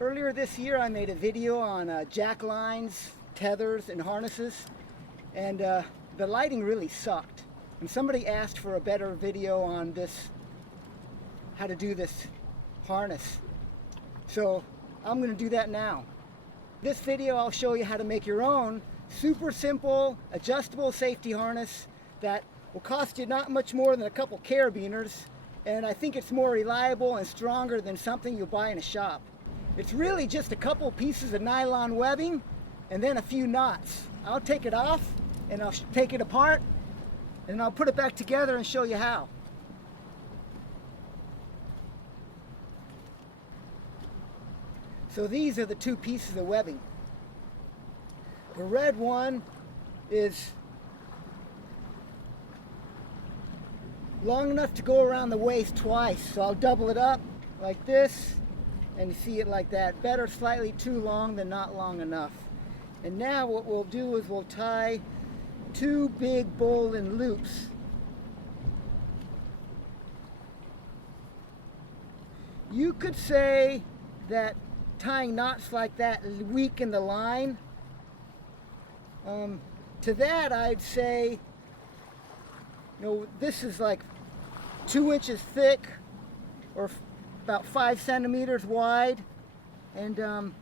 Earlier this year I made a video on jack lines, tethers, and harnesses, and the lighting really sucked. And somebody asked for a better video on this, how to do this harness. So I'm going to do that now. This video I'll show you how to make your own super simple adjustable safety harness that will cost you not much more than a couple carabiners, and I think it's more reliable and stronger than something you'll buy in a shop. It's really just a couple pieces of nylon webbing and then a few knots. I'll take it off and I'll take it apart and I'll put it back together and show you how. So these are the two pieces of webbing. The red one is long enough to go around the waist twice, so I'll double it up like this, and you see it like that. Better slightly too long than not long enough. And now what we'll do is we'll tie two big bowline loops. You could say that tying knots like that weaken the line. To that I'd say, this is like 2 inches thick or about 5 centimeters wide, and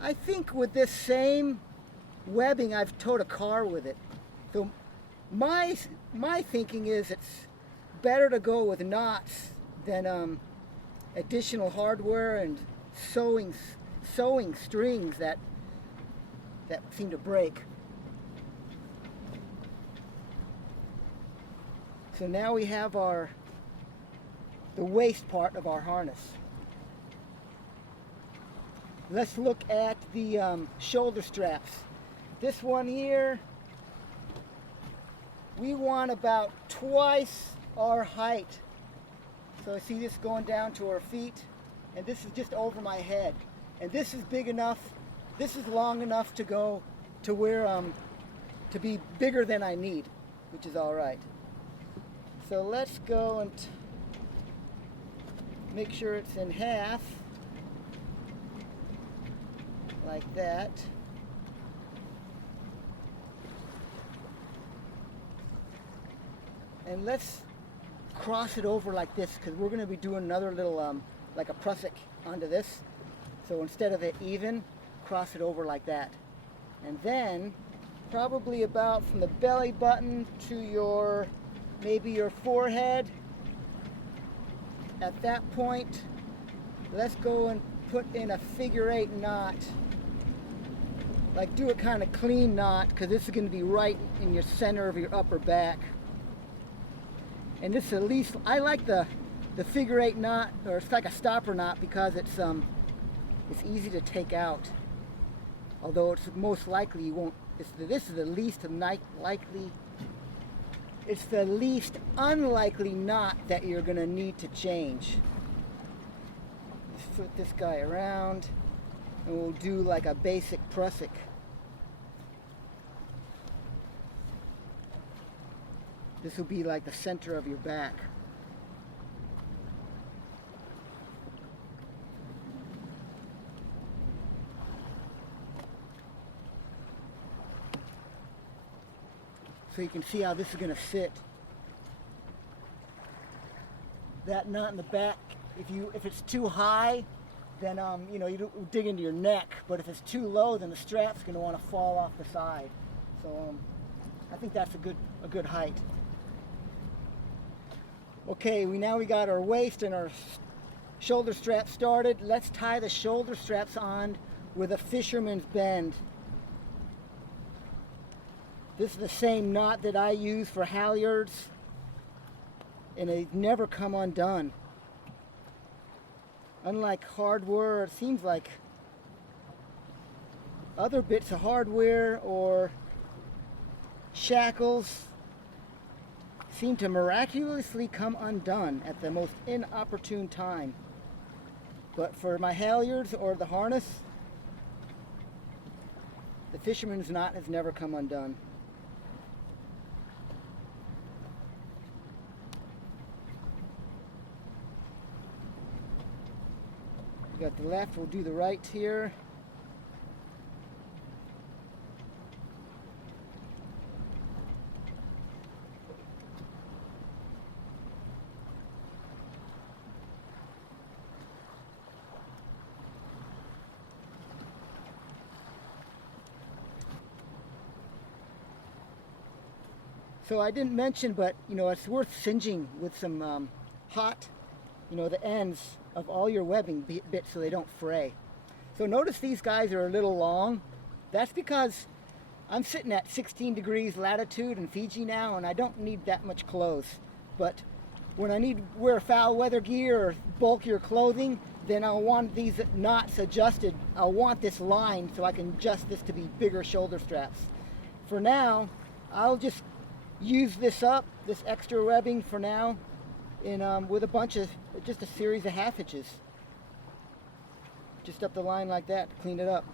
I think with this same webbing I've towed a car with it. So my thinking is it's better to go with knots than additional hardware and sewing strings that seem to break. So now we have the waist part of our harness. Let's look at the shoulder straps. This one here, we want about twice our height. So see this going down to our feet, and this is just over my head. And this is big enough, this is long enough to go to where, to be bigger than I need, which is all right. So let's go and make sure it's in half, like that. And let's cross it over like this, because we're going to be doing another little, like a prusik onto this. So instead of it even, cross it over like that. And then, probably about from the belly button to maybe your forehead. At that point, let's go and put in a figure-8 knot. Like do a kind of clean knot, because this is going to be right in your center of your upper back. And this at least, I like the figure-8 knot, or it's like a stopper knot, because it's easy to take out. Although it's most likely you won't. This is the least likely. It's the least unlikely knot that you're going to need to change. Let's flip this guy around, and we'll do like a basic prusik. This will be like the center of your back. So you can see how this is going to fit. That knot in the back, if it's too high, then you dig into your neck. But if it's too low, then the strap's going to want to fall off the side. So I think that's a good height. Okay, now we got our waist and our shoulder straps started. Let's tie the shoulder straps on with a fisherman's bend. This is the same knot that I use for halyards, and they never come undone. Unlike hardware, it seems like other bits of hardware or shackles seem to miraculously come undone at the most inopportune time. But for my halyards or the harness, the fisherman's knot has never come undone. Got the left, we'll do the right here. So I didn't mention, but it's worth singeing with some hot, the ends of all your webbing bits so they don't fray. So notice these guys are a little long. That's because I'm sitting at 16 degrees latitude in Fiji now, and I don't need that much clothes. But when I need to wear foul weather gear or bulkier clothing, then I'll want these knots adjusted. I'll want this line so I can adjust this to be bigger shoulder straps. For now, I'll just use this extra webbing for now, with a bunch of, just a series of half hitches. Just up the line like that to clean it up.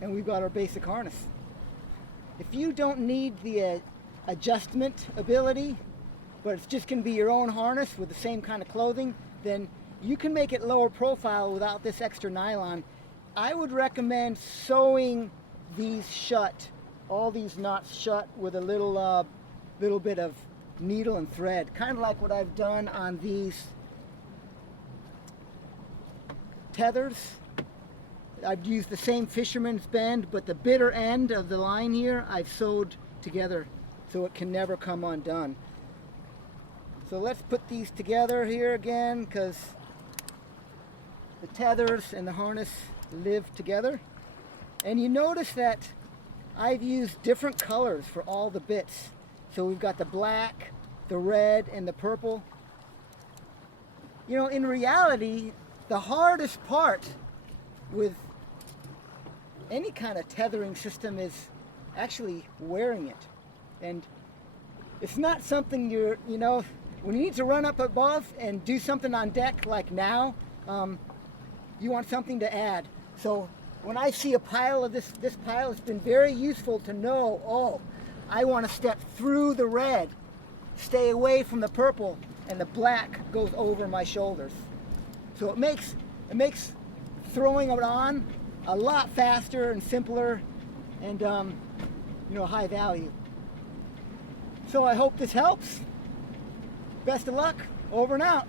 And we've got our basic harness. If you don't need the adjustment ability, but it's just going to be your own harness with the same kind of clothing, then you can make it lower profile without this extra nylon. I would recommend sewing these shut, all these knots shut, with a little bit of needle and thread, kind of like what I've done on these tethers. I've used the same fisherman's bend, but the bitter end of the line here I've sewed together so it can never come undone. So let's put these together here again, because the tethers and the harness live together. And you notice that I've used different colors for all the bits. So we've got the black, the red, and the purple. In reality, the hardest part with any kind of tethering system is actually wearing it. And it's not something when you need to run up above and do something on deck like now, you want something to add. So when I see a pile of this pile, it's been very useful to know, oh, I want to step through the red, stay away from the purple, and the black goes over my shoulders. So it makes throwing it on a lot faster and simpler, and high value. So I hope this helps. Best of luck. Over and out.